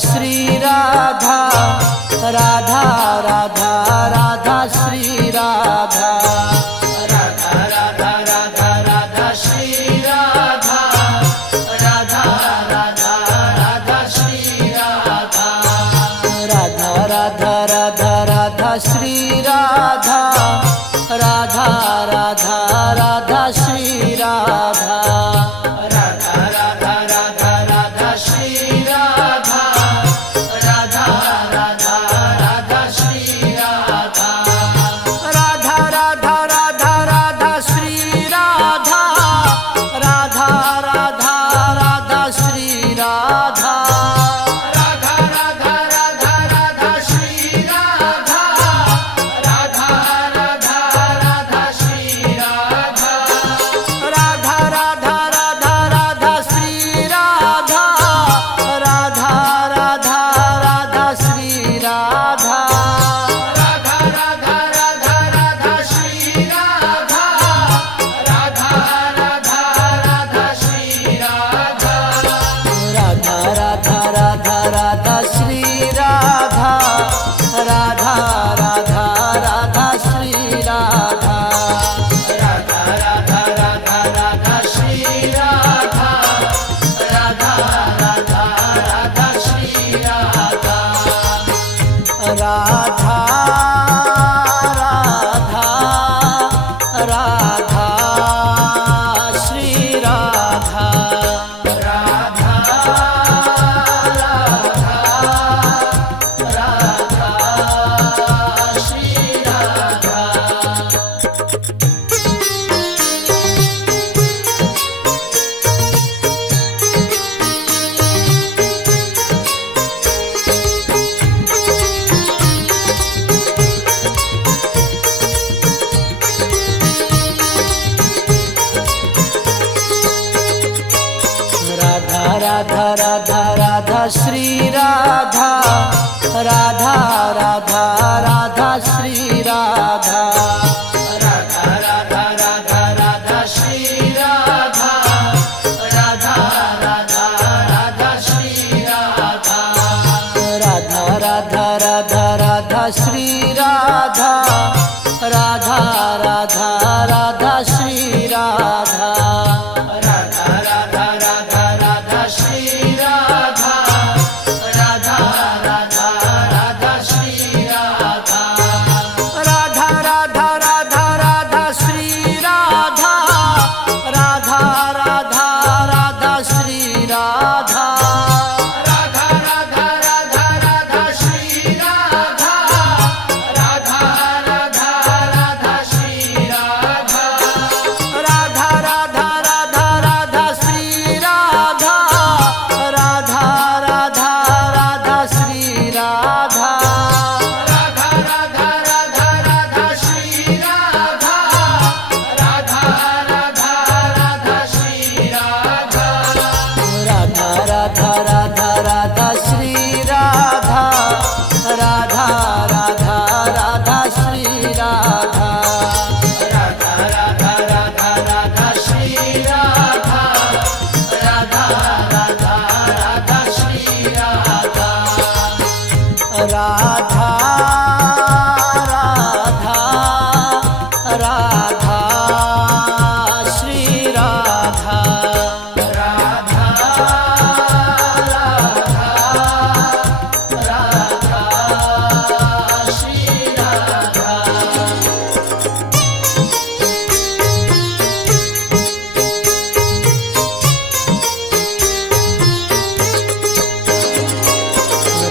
Shri Radha Radha Radha Radha Shri Radha Radha Radha Radha Radha Shri Radha Radha Radha Radha Shri Radha Radha Radha Radha Radha Shri Radha Radha Radha Radha Shri Radha Radha Radha Radha Radha Shri Radha Radha Radha Radha Shri Radha Radha Radha Radha Radha Shri Radha Radha Radha Radha Shri Radha Radha Radha Radha Radha Shri Radha Radha Radha Radha Shri Radha Radha Radha Radha Radha Shri Radha Radha Radha Radha Shri Radha Radha Radha Radha Radha Shri Radha Radha Radha Radha Shri Radha Radha Radha Radha Radha Shri Radha Radha Radha Radha Shri Radha Radha Radha Radha Radha Shri Radha Radha Radha Radha Shri Radha Radha Radha Radha Shri Radha Radha Radha Radha Shri Radha Radha Radha Radha Radha Shri Radha Radha Radha Radha Shri Radha Radha Radha Radha Radha Shri Radha Radha Radha Radha Shri Radha Radha Radha Radha Radha Shri Radha Radha Radha Radha Shri Radha Radha Radha Radha Radha Shri Radha Radha Radha Radha Shri Radha Radha Radha Radha Radha Shri Radha Radha Radha Radha Shri Radha Radha Radha Radha Radha Shri Radha Radha Radha Radha Shri Radha Radha Radha Radha Radha Shri Radha Radha Radha Radha Shri Radha Radha Radha Radha Radha Shri Radha Radha Radha Radha Shri Radha Radha Radha Radha Radha Shri Radha Radha Radha Radha Shri Radha Radha Radha Radha Radha Shri Radha Radha Radha Radha Shri Radha Radha Radha Radha Shri Radha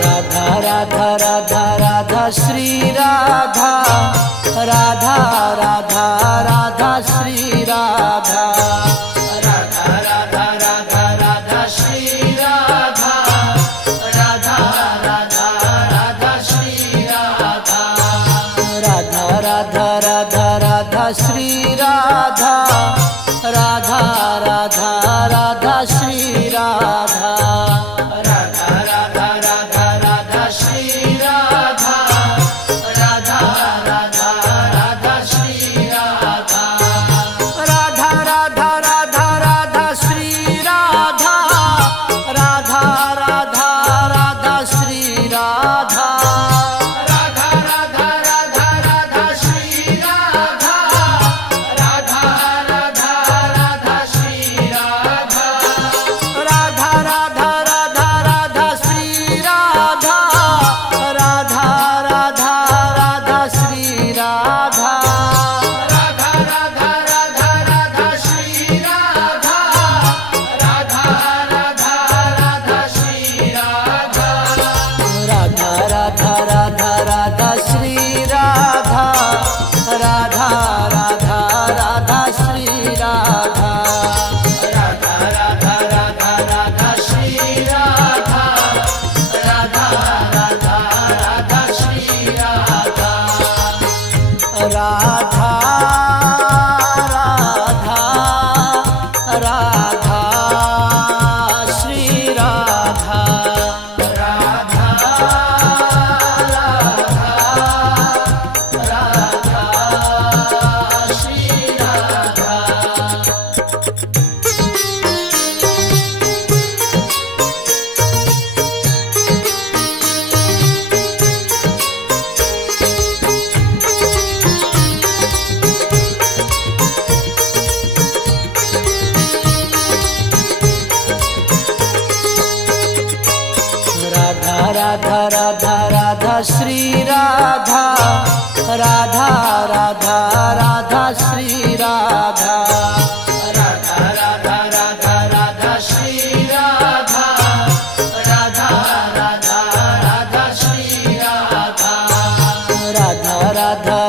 Radha Radha Radha Shri Radha Radha Radha Radha Radha Shri Radha Radha Radha Radha Shri Radha Radha Radha Radha Radha Shri Radha Radha Radha Radha Shri Radha Radha Radha Radha Radha Shri Radha Radha Radha Radha Shri Radha Radha Radha Radha Radha Shri Radha Radha Radha Radha Shri Radha Radha Radha Radha Radha Shri Radha Radha Radha Radha Radha Radha Radha Radha Radha Shri Radha Radha Radha Radha Shri Radha Radha Radha Radha Radha Shri Radha Radha Radha Radha Shri Radha Radha Radha Radha Radha Shri Radha Radha Radha Radha Shri Radha Radha Radha Radha Radha Shri Radha Radha Radha Radha Shri Radha Radha Radha Radha Radha Shri Radha Radha Radha Radha Shri Radha Radha Radha Radha Shri Radha Radha Radha Shri Radha Radha Radha Radha Radha Shri Radha Radha Radha Radha Shri Radha Radha Radha Radha Radha Shri Radha Radha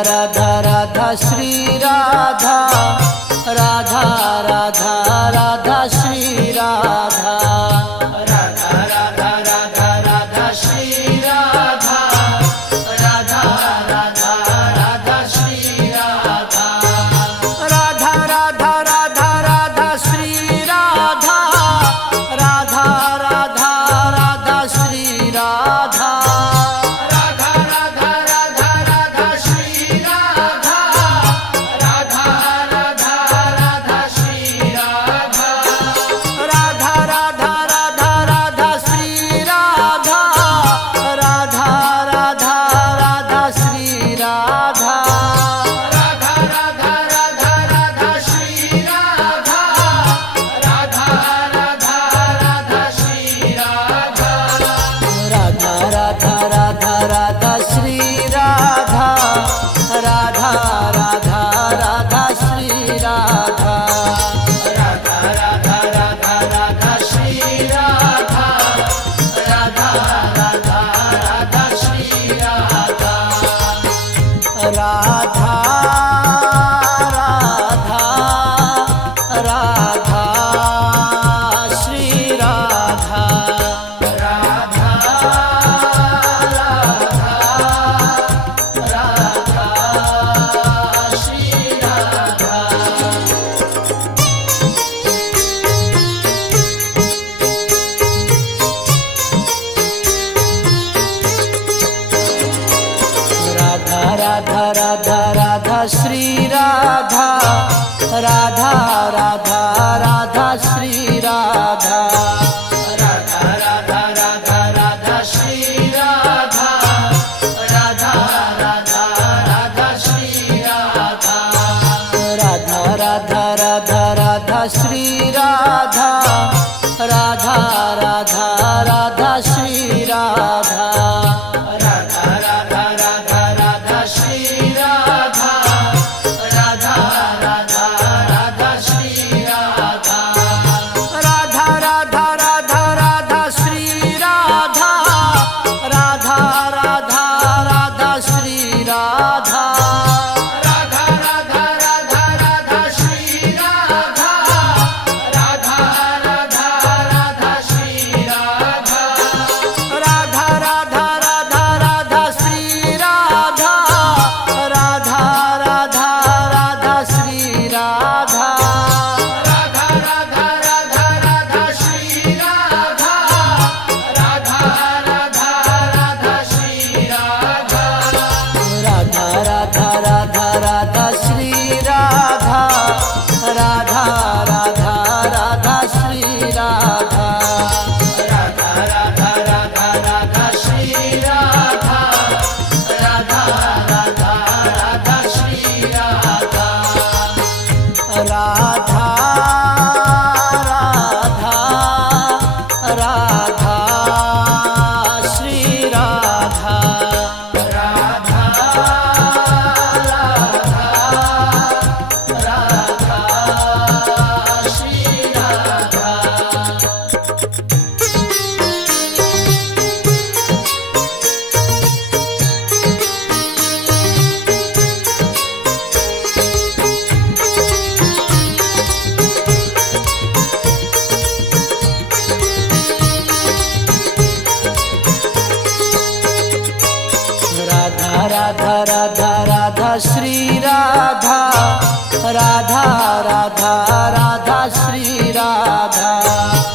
Radha Radha Shri Radha Radha Radha Radha Radha Shri Radha Radha Radha Radha Shri Radha Radha Radha Radha Radha Shri Radha Radha Radha Radha Shri Radha Radha Radha Radha Radha Shri Radha Radha Radha Radha Shri Radha Radha Radha Radha Radha Shri Radha Radha Radha Radha Shri Radha Radha Radha Radha Radha Shri Radha Radha Radha Radha Shri Radha Radha Radha Radha Radha Shri Radha Radha Radha Radha Shri Radha Radha Radha Radha Radha Shri Radha Radha Radha Radha Shri Radha Radha Radha Radha Radha Shri Radha Radha Radha Radha Shri Radha Radha Radha Radha Shri Radha Radha Radha Radha Shri Radha Radha Radha Radha Radha Shri Radha Radha Radha Radha Shri Radha Radha Radha Radha Radha Shri Radha Radha Radha Radha Shri Radha Radha Radha Radha Radha Shri Radha Radha Radha Radha Shri Radha Radha Radha Radha Radha Shri Radha Radha Radha Radha Shri Radha Radha Radha Radha Radha Radha Shri Radha Radha Radha Radha Shri Radha